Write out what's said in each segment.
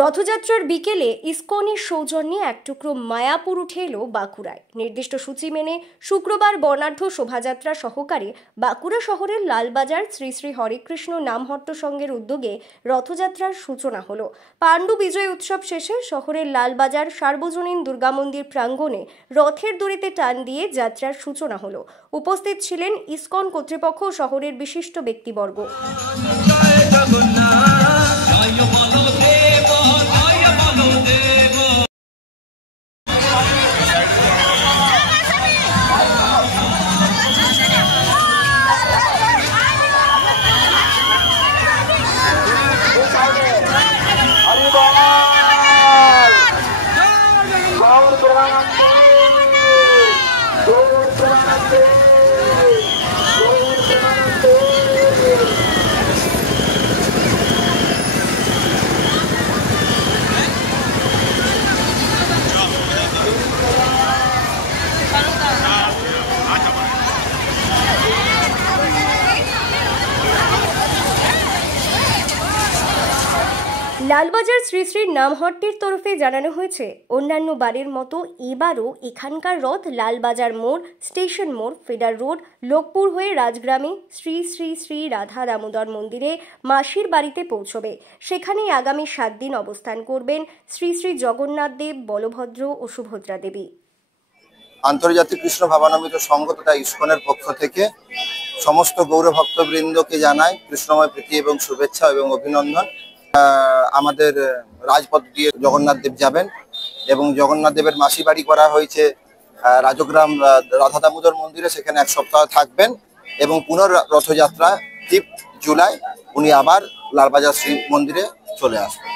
রথযাত্রার বিকেলে ইসকনের সৌজন্যে এক টুকরো মায়াপুর উঠে এলো বাঁকুড়ায়। নির্দিষ্ট সূচি মেনে শুক্রবার বর্ণাঢ্য শোভাযাত্রা সহকারে বাঁকুড়া শহরের লালবাজার শ্রী শ্রী হরেকৃষ্ণ নামহট্ট সংঘের উদ্যোগে রথযাত্রার সূচনা হলো। পাণ্ডু বিজয় উৎসব শেষে শহরের লালবাজার সার্বজনীন দুর্গা মন্দির প্রাঙ্গণে রথের দড়িতে টান দিয়ে যাত্রার সূচনা হলো। উপস্থিত ছিলেন ইসকন কর্তৃপক্ষ ও শহরের বিশিষ্ট ব্যক্তিবর্গ। লালবাজার শ্রী শ্রী নামহট্টের তরফে জানানো হয়েছে, অন্যান্য বারের মতো এবারও এখানকার রথ লালবাজার মোড়, স্টেশন মোড়, ফেডার রোড, লোকপুর হয়ে রাজগ্রামে শ্রী শ্রী শ্রী রাধা দামোদর মন্দিরে মাসির বাড়িতে পৌঁছবে। সেখানেই আগামী 7 দিন অবস্থান করবেন শ্রী শ্রী জগন্নাথ দেব, বলভদ্র ও সুভদ্রা দেবী। আন্তর্জাতিক কৃষ্ণ ভাবানন্দিত সংঘ তথা ইসকনের পক্ষ থেকে সমস্ত গৌর ভক্তবৃন্দকে জানায় কৃষ্ণময় প্রীতি এবং শুভেচ্ছা এবং অভিনন্দন। আমাদের রাজপথ দিয়ে জগন্নাথ দেব যাবেন এবং জগন্নাথ দেবের মাসি বাড়ি করা হয়েছে রাজগ্রাম রাধা দামোদর মন্দিরে। সেখানে 1 সপ্তাহ থাকবেন এবং পুনর রথযাত্রা 5 জুলাই উনি আবার লালবাজার শ্রী মন্দিরে চলে আসবেন।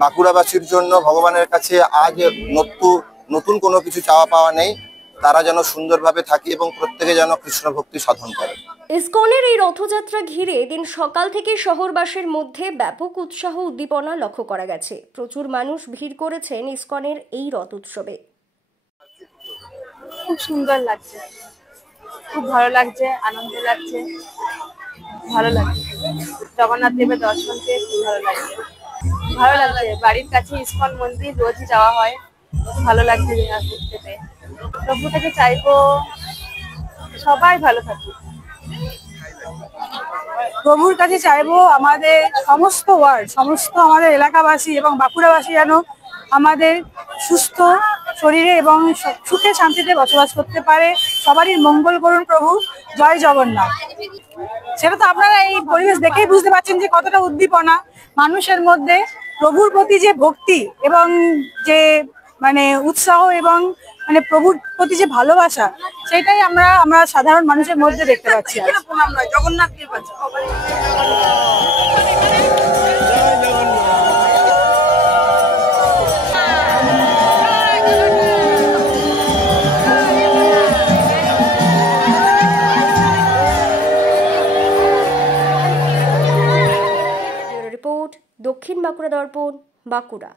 বাঁকুড়াবাসীর জন্য ভগবানের কাছে আজ নতুন কোনো কিছু চাওয়া পাওয়া নেই। তারা যেন সুন্দরভাবে থাকে এবং প্রত্যেকে যেন কৃষ্ণ ভক্তি সাধন করে। ইসকনের এই রথযাত্রা ঘিরে দিন সকাল থেকে শহরবাসীর মধ্যে ব্যাপক উৎসাহ উদ্দীপনা লক্ষ্য করা গেছে। প্রচুর মানুষ ভিড় করেছেন ইসকনের এই রথ উৎসবে। খুব সুন্দর লাগছে, খুব ভালো লাগছে, আনন্দ লাগছে, ভালো লাগছে। জগন্নাথ দেবের দর্শন পেয়ে খুব ভালো লাগছে। বাড়ির কাছে ইসকন মন্দির রোজই যাওয়া হয়, ভালো লাগছে ঘুরতে পেয়ে। প্রভু থেকে চাইবো সবাই ভালো থাকুক। প্রভুর কাছে চাইবো আমাদের সমস্ত ওয়ার্ড, সমস্ত আমাদের এলাকাবাসী এবং বাঁকুড়াবাসী যেন আমাদের সুস্থ শরীরে এবং সুখে শান্তিতে বসবাস করতে পারে। সবারই মঙ্গল করুন প্রভু। জয় জগন্নাথ। সেটা তো আপনারা এই পরিবেশ দেখেই বুঝতে পারছেন যে কতটা উদ্দীপনা মানুষের মধ্যে, প্রভুর প্রতি যে ভক্তি এবং যে উৎসাহ এবং প্রভুর প্রতি যে ভালোবাসা, সেটাই আমরা সাধারণ মানুষের মধ্যে দেখতে পাচ্ছি। জগন্নাথকে রিপোর্ট, দক্ষিণ বাঁকুড়া দর্পণ, বাঁকুড়া।